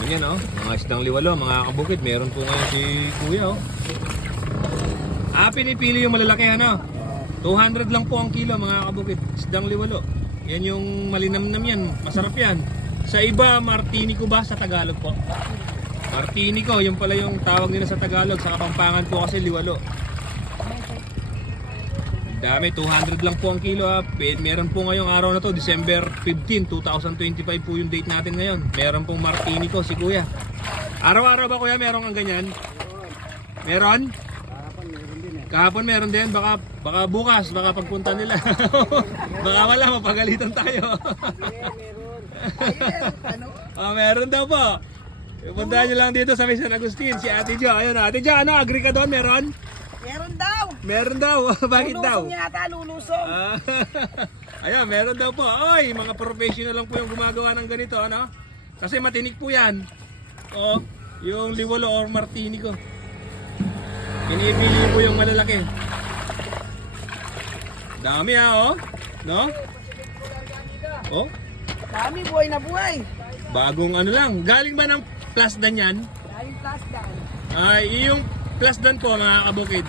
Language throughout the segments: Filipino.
Dami yan, oh. Mga isdang liwalo, mga kabukid. Meron po ngayon si Kuya, oh. Pinipili yung malalaki, ano? 200 lang po ang kilo, mga kabukid. Isdang liwalo. Yan yung malinamnam yan. Masarap yan. Sa iba, Martinico ba sa Tagalog po? Martinico, yung pala yung tawag nila sa Tagalog. Sa Kapampangan po kasi liwalo. Dami, 200 lang po ang kilo, ha. Meron po ngayong araw na to, December 15, 2025 po yung date natin ngayon. Meron pong Martinico si Kuya. Araw-araw ba Kuya meron kang ganyan? Meron? Kahapon meron din, baka bukas, baka pagpunta nila. Baka wala, mapagalitan tayo. Meron daw po. Puntahan nyo lang dito sa San Agustin, si Ate Jo. Ayun, Ate Jo, ano, agree ka doon? Meron? Meron daw. Meron daw. Bakit daw? Lulusong yata, lulusong. Ayan, meron daw po. Oy, mga professional lang po yung gumagawa ng ganito, ano? Kasi matinik po yan. Oo, yung liwalo or martinico. Pinipili po yung malalaki. Dami, oh. No? Oh, Dami, buhay na buhay. bagong ano lang. Galing ba ng plasdan yan? Galing plasdan. Yung plasdan po mga kabukid,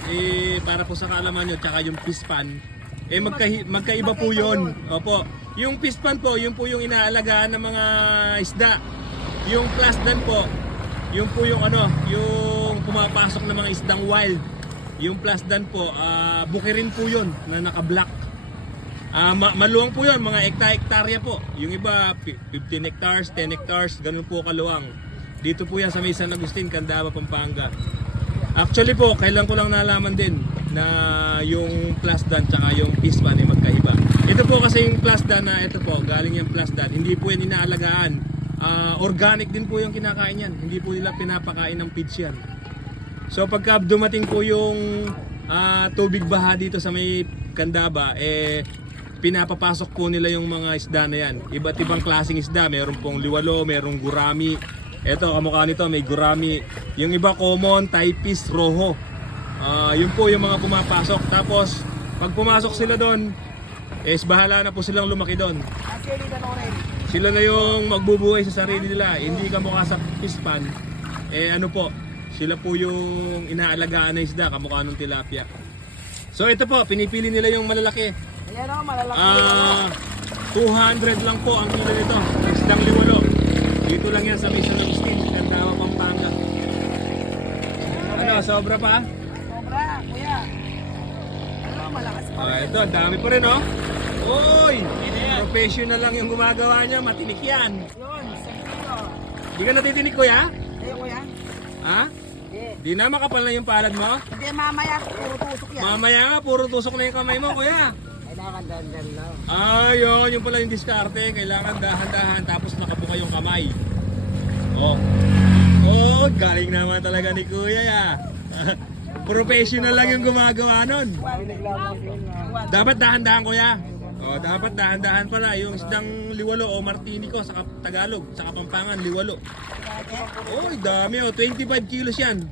para po sa kaalaman nyo, tsaka yung pispan, magkaiba po yun. Opo. Yung pispan po, yun po yung inaalagaan ng mga isda. Yung plasdan po, yun po yung ano, yung pumapasok ng mga isdang wild. Yung plasdan po, bukirin po yun na naka-black. Maluwang po yun, mga hektarya po. Yung iba, 15 hectares, 10 hectares, ganun po kaluwang. Dito po yan sa may San Agustin, Candaba, Pampanga. Actually po, kailan ko lang nalaman din na yung plasdan tsaka yung pispan ay magkaiba. Ito po kasi yung plasdan na ito po, galing yung plasdan, hindi po yan inaalagaan. Organic din po yung kinakain yan. Hindi po nila pinapakain ng feeds yan. So pagka dumating po yung tubig baha dito sa may Candaba, pinapapasok po nila yung mga isda na yan. Iba't ibang klaseng isda, meron pong liwalo, merong gurami. Ito, kamukha nito, may gurami. Yung iba common, typist, rojo. Yun po yung mga pumapasok. Tapos, pag pumasok sila doon, bahala na po silang lumaki doon. Sila na yung magbubuhay sa sarili nila. Hindi kamukha sa pispan. Ano po, sila po yung inaalagaan na isda, kamukha ng tilapia. So ito po, pinipili nila yung malalaki. Ayan o, malalaki. 200 lang po ang kilo nito. Isdang liwalo. Dito lang yan sa may San Agustin, Candaba, Pampanga. Ano, sobra pa? Sobra, kuya. Ano, malakas pa rin. Ito, dami pa rin, oh. Oy! Professional lang yung gumagawa niya, matinik yan. Yun, sa kilo. Di ka natitinik, kuya? Ayun, kuya. Ha? Hindi. Di na makapal na yung palad mo? Hindi, mamaya, puro tusok yan. Mamaya nga, puro tusok na yung kamay mo, kuya. Kailangan dandan lang. Yun pala yung diskarte. Kailangan dahan-dahan tapos nakabuka yung kamay. Galing naman talaga ni kuya, ya. Professional lang yung gumagawa nun. Dapat dahan-dahan, kuya. Dapat dahan-dahan pala yung isdang liwalo o martinico sa Tagalog, sa Kapampangan, liwalo. Dami, 25 kilos yan.